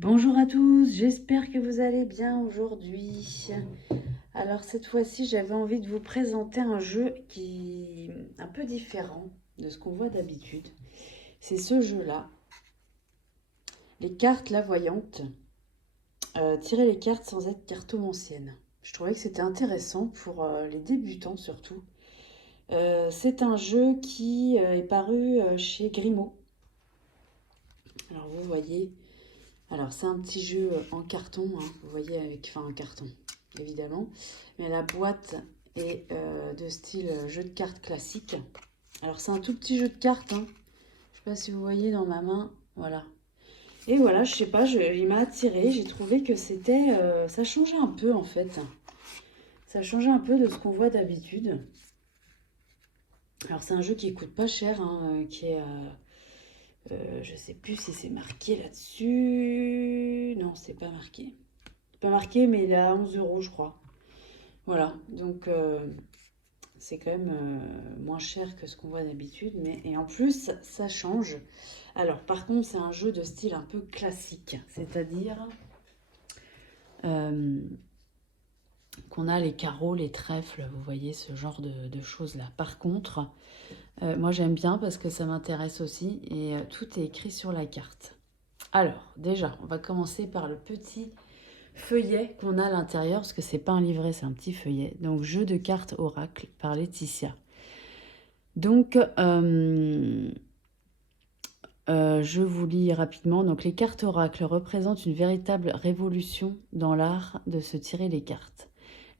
Bonjour à tous, j'espère que vous allez bien aujourd'hui. Alors cette fois-ci, j'avais envie de vous présenter un jeu qui est un peu différent de ce qu'on voit d'habitude. C'est ce jeu-là, les cartes la voyante. Tirer les cartes sans être cartomancienne. Je trouvais que c'était intéressant pour les débutants surtout. C'est un jeu qui est paru chez Grimaud. Alors vous voyez, alors c'est un petit jeu en carton, hein, vous voyez avec, enfin en carton évidemment, mais la boîte est de style jeu de cartes classique. Alors c'est un tout petit jeu de cartes, hein. Je sais pas si vous voyez dans ma main, voilà. Et voilà, je sais pas, il m'a attiré, j'ai trouvé que c'était, ça changeait un peu en fait. Ça changeait un peu de ce qu'on voit d'habitude. Alors c'est un jeu qui coûte pas cher, hein, qui est, je sais plus si c'est marqué là-dessus. Non, c'est pas marqué. Pas marqué, mais il est à 11 euros, je crois. Voilà, donc c'est quand même moins cher que ce qu'on voit d'habitude. Et en plus, ça change. Alors, par contre, c'est un jeu de style un peu classique, c'est-à-dire euh, qu'on a les carreaux, les trèfles, vous voyez, ce genre de choses-là. Par contre, moi j'aime bien parce que ça m'intéresse aussi et tout est écrit sur la carte. Alors, déjà, on va commencer par le petit feuillet qu'on a à l'intérieur, parce que c'est pas un livret, c'est un petit feuillet. Donc, jeu de cartes oracle par Laetitia. Donc, je vous lis rapidement. Donc, les cartes oracle représentent une véritable révolution dans l'art de se tirer les cartes.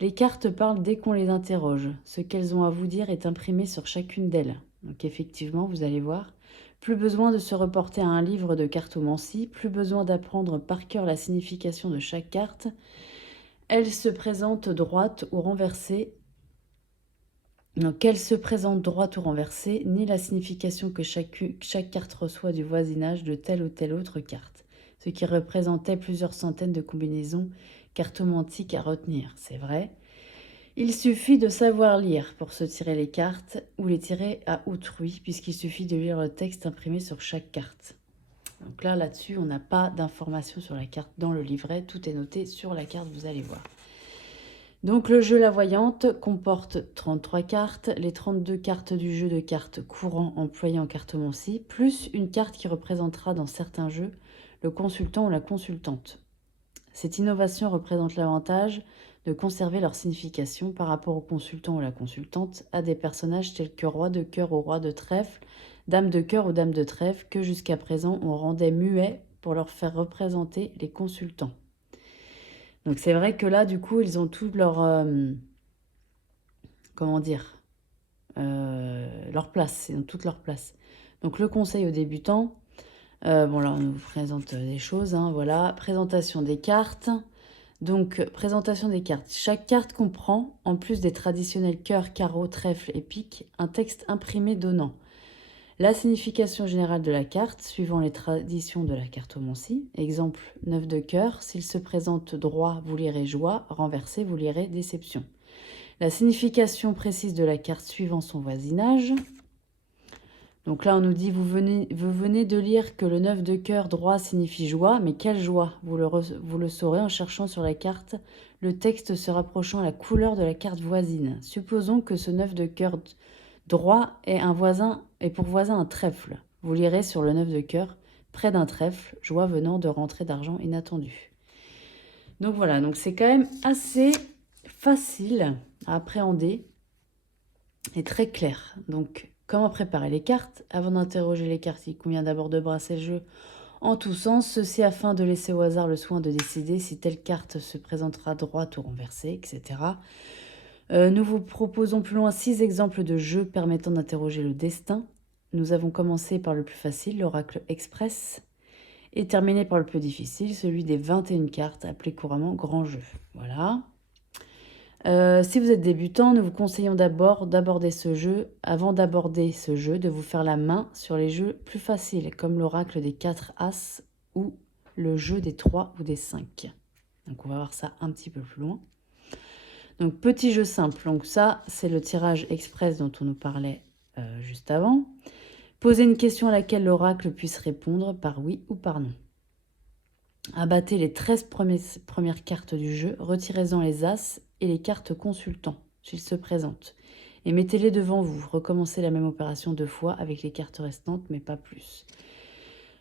Les cartes parlent dès qu'on les interroge. Ce qu'elles ont à vous dire est imprimé sur chacune d'elles. Donc, effectivement, vous allez voir. Plus besoin de se reporter à un livre de cartomancie, plus besoin d'apprendre par cœur la signification de chaque carte. Elle se présente droite ou renversée. Donc, qu'elle se présente droite ou renversée, ni la signification que chaque carte reçoit du voisinage de telle ou telle autre carte, ce qui représentait plusieurs centaines de combinaisons cartomantiques à retenir, c'est vrai. Il suffit de savoir lire pour se tirer les cartes ou les tirer à autrui, puisqu'il suffit de lire le texte imprimé sur chaque carte. Donc là-dessus, on n'a pas d'informations sur la carte dans le livret, tout est noté sur la carte, vous allez voir. Donc le jeu La Voyante comporte 33 cartes, les 32 cartes du jeu de cartes courant employé en cartomancie, plus une carte qui représentera dans certains jeux le consultant ou la consultante. Cette innovation représente l'avantage de conserver leur signification par rapport au consultant ou la consultante à des personnages tels que roi de cœur ou roi de trèfle, dame de cœur ou dame de trèfle, que jusqu'à présent on rendait muets pour leur faire représenter les consultants. Donc c'est vrai que là, du coup, ils ont tout leur... comment dire leur place, ils ont toute leur place. Donc le conseil aux débutants, bon là on nous présente des choses, hein, voilà, présentation des cartes. Donc présentation des cartes. Chaque carte comprend, en plus des traditionnels cœurs, carreaux, trèfles et piques, un texte imprimé donnant la signification générale de la carte, suivant les traditions de la cartomancie. Exemple, 9 de cœur, s'il se présente droit, vous lirez joie, renversé, vous lirez déception. La signification précise de la carte suivant son voisinage. Donc là, on nous dit, vous venez de lire que le 9 de cœur droit signifie joie, mais quelle joie? Vous le saurez en cherchant sur la carte le texte se rapprochant à la couleur de la carte voisine. Supposons que ce 9 de cœur droit ait pour voisin un trèfle. Vous lirez sur le 9 de cœur, près d'un trèfle, joie venant de rentrée d'argent inattendue. Donc voilà, donc c'est quand même assez facile à appréhender et très clair. Donc, comment préparer les cartes? Avant d'interroger les cartes, il convient d'abord de brasser le jeu en tous sens, ceci afin de laisser au hasard le soin de décider si telle carte se présentera droite ou renversée, etc. Nous vous proposons plus loin 6 exemples de jeux permettant d'interroger le destin. Nous avons commencé par le plus facile, l'oracle express, et terminé par le plus difficile, celui des 21 cartes, appelé couramment grand jeu. Voilà. Si vous êtes débutant, nous vous conseillons d'aborder ce jeu, avant d'aborder ce jeu, de vous faire la main sur les jeux plus faciles, comme l'oracle des 4 As ou le jeu des 3 ou des 5. Donc on va voir ça un petit peu plus loin. Donc petit jeu simple, donc ça c'est le tirage express dont on nous parlait juste avant. Posez une question à laquelle l'oracle puisse répondre par oui ou par non. Abattez les 13 premières cartes du jeu, retirez-en les As et les cartes consultants, s'ils se présentent. Et mettez-les devant vous. Recommencez la même opération 2 fois avec les cartes restantes, mais pas plus.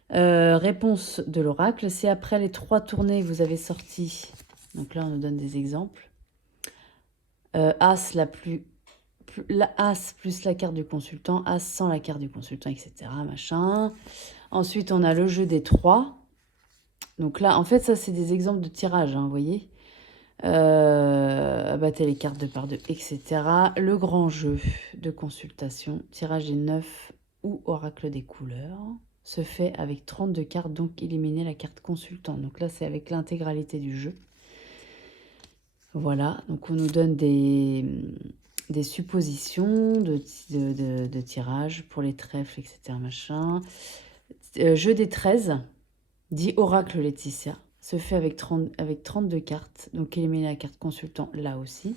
Réponse de l'oracle. Si après les 3 tournées, vous avez sorti... Donc là, on nous donne des exemples. As, la As plus la carte du consultant, As sans la carte du consultant, etc. Machin. Ensuite, on a le jeu des 3. Donc là, en fait, ça, c'est des exemples de tirage, hein, vous voyez. Abattez les cartes 2 par 2, etc. Le grand jeu de consultation, tirage des 9 ou oracle des couleurs, se fait avec 32 cartes, donc éliminez la carte consultant. Donc là, c'est avec l'intégralité du jeu. Voilà, donc on nous donne des suppositions de tirage pour les trèfles, etc. Machin. Jeu des 13, dit Oracle Laetitia, se fait avec 32 cartes, donc éliminer la carte consultant là aussi.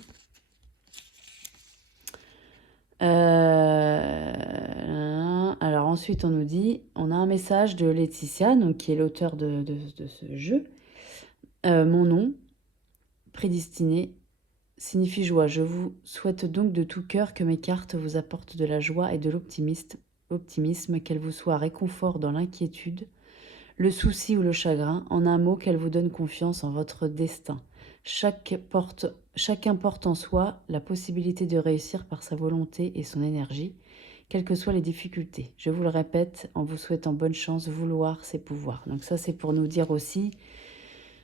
Alors ensuite on nous dit, on a un message de Laetitia, donc, qui est l'auteur de ce jeu. Mon nom, prédestiné, signifie joie. Je vous souhaite donc de tout cœur que mes cartes vous apportent de la joie et de l'optimisme, qu'elles vous soient réconfort dans l'inquiétude, le souci ou le chagrin, en un mot, qu'elles vous donnent confiance en votre destin. Chacun porte en soi la possibilité de réussir par sa volonté et son énergie, quelles que soient les difficultés. Je vous le répète, en vous souhaitant bonne chance, vouloir c'est pouvoir. Donc ça, c'est pour nous dire aussi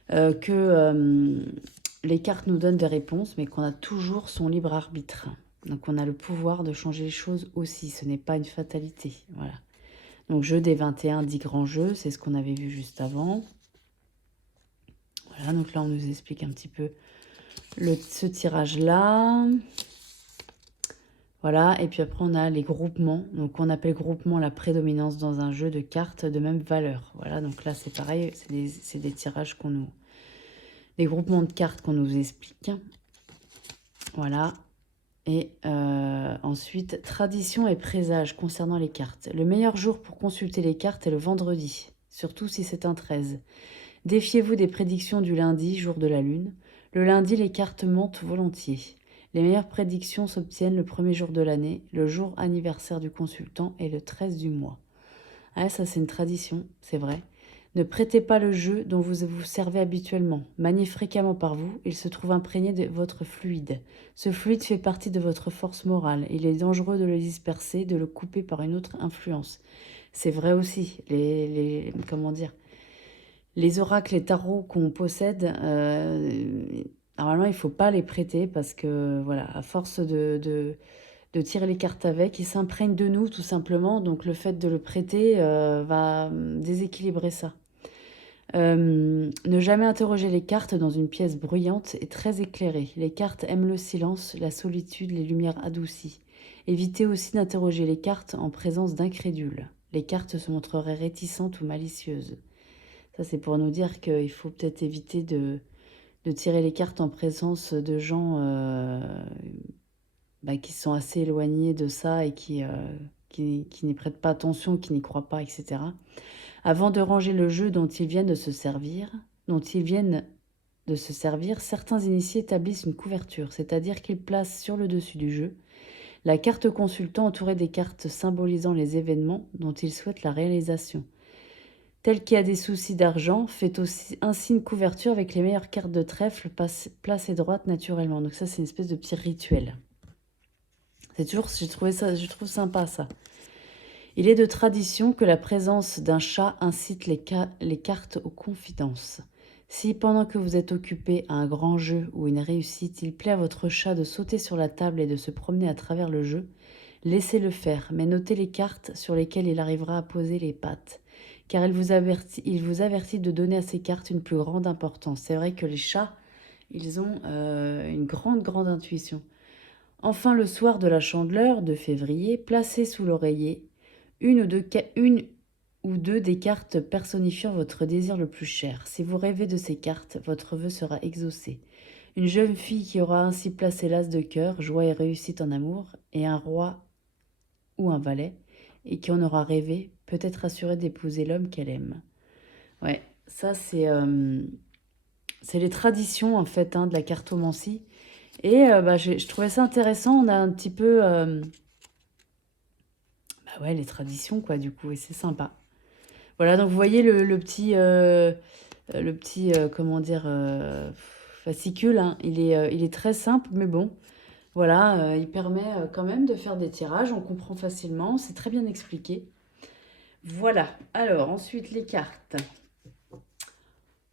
que les cartes nous donnent des réponses, mais qu'on a toujours son libre arbitre. Donc on a le pouvoir de changer les choses aussi, ce n'est pas une fatalité. Voilà. Donc jeu des 21, 10 grands jeux, c'est ce qu'on avait vu juste avant. Voilà, donc là on nous explique un petit peu ce tirage-là. Voilà, et puis après on a les groupements. Donc on appelle groupement la prédominance dans un jeu de cartes de même valeur. Voilà, donc là c'est pareil, c'est des tirages qu'on nous... Des groupements de cartes qu'on nous explique. Voilà. Et ensuite, tradition et présage concernant les cartes. Le meilleur jour pour consulter les cartes est le vendredi, surtout si c'est un 13. Défiez-vous des prédictions du lundi, jour de la lune. Le lundi, les cartes mentent volontiers. Les meilleures prédictions s'obtiennent le premier jour de l'année, le jour anniversaire du consultant et le 13 du mois. Ah, ça c'est une tradition, c'est vrai. Ne prêtez pas le jeu dont vous vous servez habituellement. Manié fréquemment par vous, il se trouve imprégné de votre fluide. Ce fluide fait partie de votre force morale. Il est dangereux de le disperser, de le couper par une autre influence. C'est vrai aussi. Comment dire, les oracles et tarots qu'on possède, normalement, il ne faut pas les prêter parce que, voilà, à force de tirer les cartes avec, ils s'imprègnent de nous, tout simplement. Donc, le fait de le prêter va déséquilibrer ça. Ne jamais interroger les cartes dans une pièce bruyante et très éclairée. Les cartes aiment le silence, la solitude, les lumières adoucies. Évitez aussi d'interroger les cartes en présence d'incrédules. Les cartes se montreraient réticentes ou malicieuses. Ça, c'est pour nous dire qu'il faut peut-être éviter de tirer les cartes en présence de gens qui sont assez éloignés de ça et qui n'y prêtent pas attention, qui n'y croient pas, etc. Avant de ranger le jeu dont ils viennent de se servir, certains initiés établissent une couverture, c'est-à-dire qu'ils placent sur le dessus du jeu la carte consultant entourée des cartes symbolisant les événements dont ils souhaitent la réalisation. Tel qui a des soucis d'argent, fait aussi ainsi une couverture avec les meilleures cartes de trèfle placées droite naturellement. Donc ça, c'est une espèce de petit rituel. C'est toujours, je trouve sympa ça. Il est de tradition que la présence d'un chat incite les cartes aux confidences. Si, pendant que vous êtes occupé à un grand jeu ou une réussite, il plaît à votre chat de sauter sur la table et de se promener à travers le jeu, laissez-le faire, mais notez les cartes sur lesquelles il arrivera à poser les pattes, car il vous avertit de donner à ces cartes une plus grande importance. C'est vrai que les chats, ils ont une grande intuition. Enfin, le soir de la Chandeleur de février, placez sous l'oreiller une ou deux des cartes personnifiant votre désir le plus cher. Si vous rêvez de ces cartes, votre vœu sera exaucé. Une jeune fille qui aura ainsi placé l'as de cœur, joie et réussite en amour, et un roi ou un valet, et qui en aura rêvé, peut être assurée d'épouser l'homme qu'elle aime. Ouais, Ça, c'est les traditions, en fait, hein, de la cartomancie. Et bah, je trouvais ça intéressant. On a un petit peu... bah ouais, les traditions, quoi, du coup. Et c'est sympa. Voilà, donc vous voyez le petit comment dire, fascicule, hein. Il est très simple, mais bon. Voilà, il permet quand même de faire des tirages. On comprend facilement. C'est très bien expliqué. Voilà. Alors, ensuite, les cartes.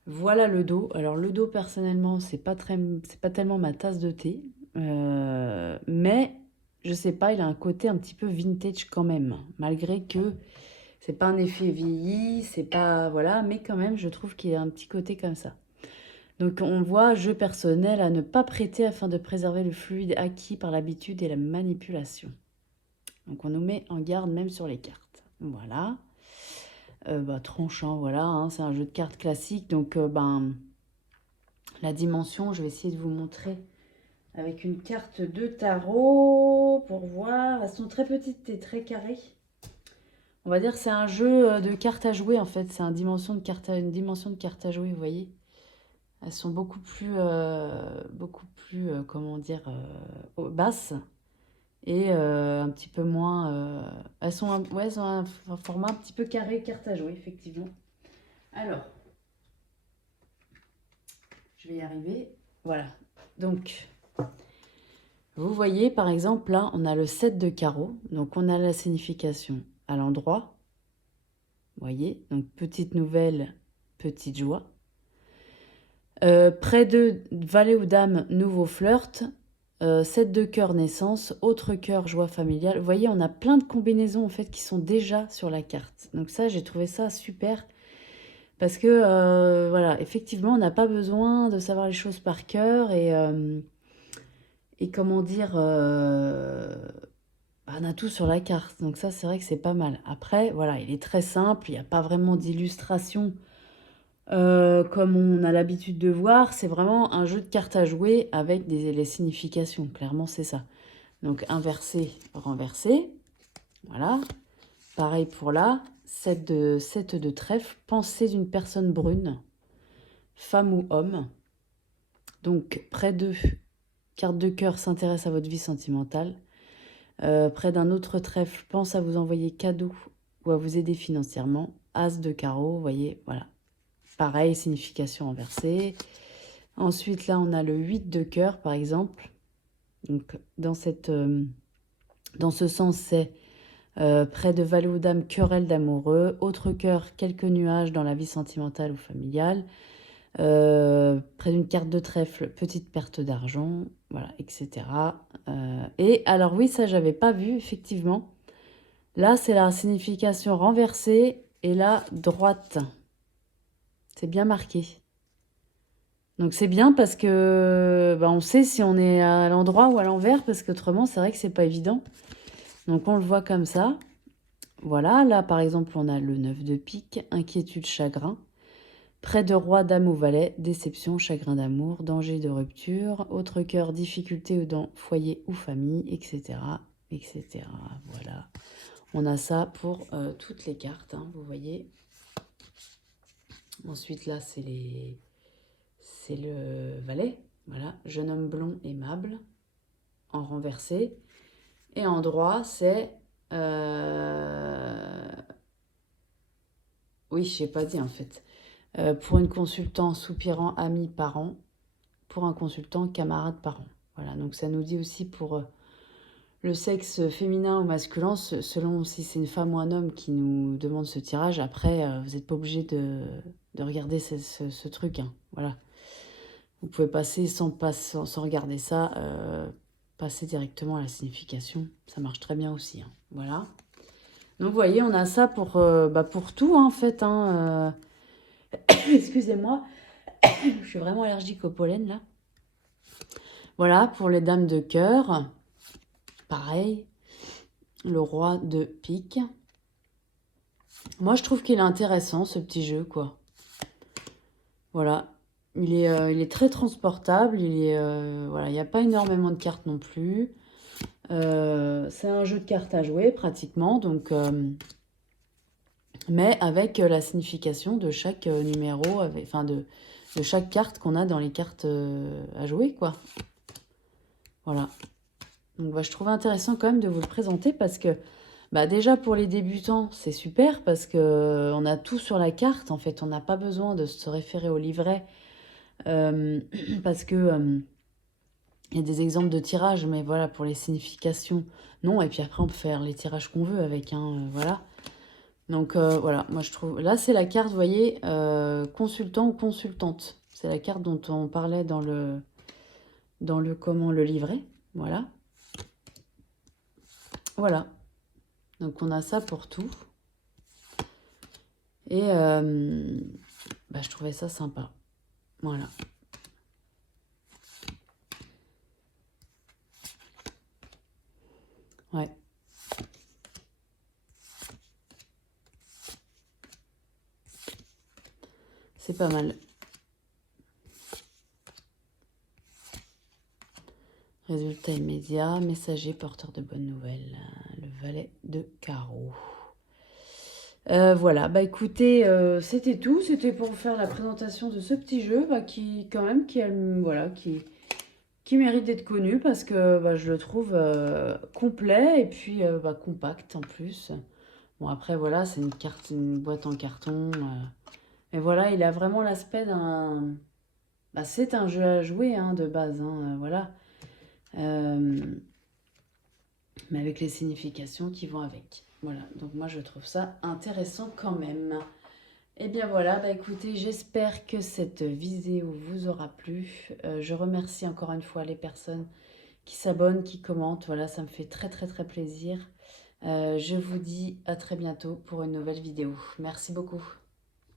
Voilà le dos. Alors le dos personnellement, c'est pas tellement ma tasse de thé. Mais je sais pas, il a un côté un petit peu vintage quand même, malgré que c'est pas un effet vieilli, c'est pas voilà, mais quand même je trouve qu'il y a un petit côté comme ça. Donc on voit jeu personnel à ne pas prêter afin de préserver le fluide acquis par l'habitude et la manipulation. Donc on nous met en garde même sur les cartes. Voilà. Bah, tranchant, voilà, hein, c'est un jeu de cartes classique, donc ben la dimension, je vais essayer de vous montrer avec une carte de tarot pour voir. Elles sont très petites et très carrées. On va dire que c'est un jeu de cartes à jouer en fait. C'est une dimension de cartes à jouer, vous voyez. Elles sont beaucoup plus, comment dire, basses et un petit peu moins. Ouais, elles ont un format un petit peu carré, carte à jouer, effectivement. Alors, je vais y arriver. Voilà. Donc, vous voyez, par exemple, là, on a le 7 de carreau. Donc, on a la signification à l'endroit. Vous voyez, donc petite nouvelle, petite joie. Près de valet ou dame, nouveau flirt. 7 de cœur, naissance. Autre cœur, joie familiale. Vous voyez, on a plein de combinaisons, en fait, qui sont déjà sur la carte. Donc ça, j'ai trouvé ça super. Parce que, voilà, effectivement, on n'a pas besoin de savoir les choses par cœur. Et comment dire... bah, on a tout sur la carte, donc ça c'est vrai que c'est pas mal. Après, voilà, il est très simple, il n'y a pas vraiment d'illustration comme on a l'habitude de voir. C'est vraiment un jeu de cartes à jouer avec les significations, clairement c'est ça. Donc inversé, renversé, voilà. Pareil pour là, 7 de trèfle, pensée d'une personne brune, femme ou homme. Donc près de carte de cœur s'intéresse à votre vie sentimentale. Près d'un autre trèfle, pense à vous envoyer cadeau ou à vous aider financièrement. As de carreau, vous voyez, voilà. Pareil, signification inversée. Ensuite, là, on a le 8 de cœur, par exemple. Donc, dans ce sens, c'est près de valet ou dame, querelle d'amoureux. Autre cœur, quelques nuages dans la vie sentimentale ou familiale. Près d'une carte de trèfle, petite perte d'argent, voilà, etc. Et alors oui, ça j'avais pas vu, effectivement. Là, c'est la signification renversée et la droite. C'est bien marqué. Donc c'est bien parce que bah, on sait si on est à l'endroit ou à l'envers, parce qu'autrement, c'est vrai que c'est pas évident. Donc on le voit comme ça. Voilà, là par exemple, on a le 9 de pique, inquiétude, chagrin. Près de roi, dame ou valet, déception, chagrin d'amour, danger de rupture, autre cœur, difficulté ou dans foyer ou famille, etc. etc. Voilà. On a ça pour toutes les cartes, hein, vous voyez. Ensuite, là, c'est le valet. Voilà, jeune homme blond aimable, en renversé. Et en droit, c'est... Oui, je n'ai pas dit en fait. Pour une consultant, soupirant, ami, parent. Pour un consultant, camarade, parent. Voilà, donc ça nous dit aussi pour le sexe féminin ou masculin, selon si c'est une femme ou un homme qui nous demande ce tirage. Après, vous n'êtes pas obligé de regarder ce truc, hein. Voilà. Vous pouvez passer sans regarder ça, passer directement à la signification. Ça marche très bien aussi, hein. Voilà. Donc, vous voyez, on a ça pour tout, hein, en fait, hein. Excusez-moi, je suis vraiment allergique au pollen, là. Voilà, pour les dames de cœur, pareil. Le roi de pique. Moi, je trouve qu'il est intéressant, ce petit jeu, quoi. Voilà. Il est très transportable. Voilà, il n'y a pas énormément de cartes non plus. C'est un jeu de cartes à jouer, pratiquement. Donc, mais avec la signification de chaque numéro, enfin de chaque carte qu'on a dans les cartes à jouer, quoi. Voilà. Donc bah, je trouve intéressant quand même de vous le présenter parce que bah, déjà pour les débutants, c'est super parce que on a tout sur la carte. En fait, on n'a pas besoin de se référer au livret parce que il y a des exemples de tirages, mais voilà, pour les significations, non. Et puis après, on peut faire les tirages qu'on veut avec, hein, voilà. Donc voilà, moi je trouve... Là, c'est la carte, vous voyez, consultant ou consultante. C'est la carte dont on parlait dans le comment, le livret. Voilà. Voilà. Donc on a ça pour tout. Et bah, je trouvais ça sympa. Voilà. Ouais. C'est pas mal. Résultat immédiat, messager, porteur de bonnes nouvelles. Le valet de carreau. Voilà, bah écoutez, c'était tout. C'était pour faire la présentation de ce petit jeu bah, qui, quand même, voilà, qui mérite d'être connu parce que bah, je le trouve complet et puis bah, compact en plus. Bon, après, voilà, c'est une boîte en carton. Et voilà, il a vraiment l'aspect d'un... Bah, c'est un jeu à jouer hein, de base, hein, voilà. Euh, mais avec les significations qui vont avec. Voilà, donc moi je trouve ça intéressant quand même. Et bien voilà, bah écoutez, j'espère que cette vidéo vous aura plu. Je remercie encore une fois les personnes qui s'abonnent, qui commentent. Voilà, ça me fait très très très plaisir. Je vous dis à très bientôt pour une nouvelle vidéo. Merci beaucoup.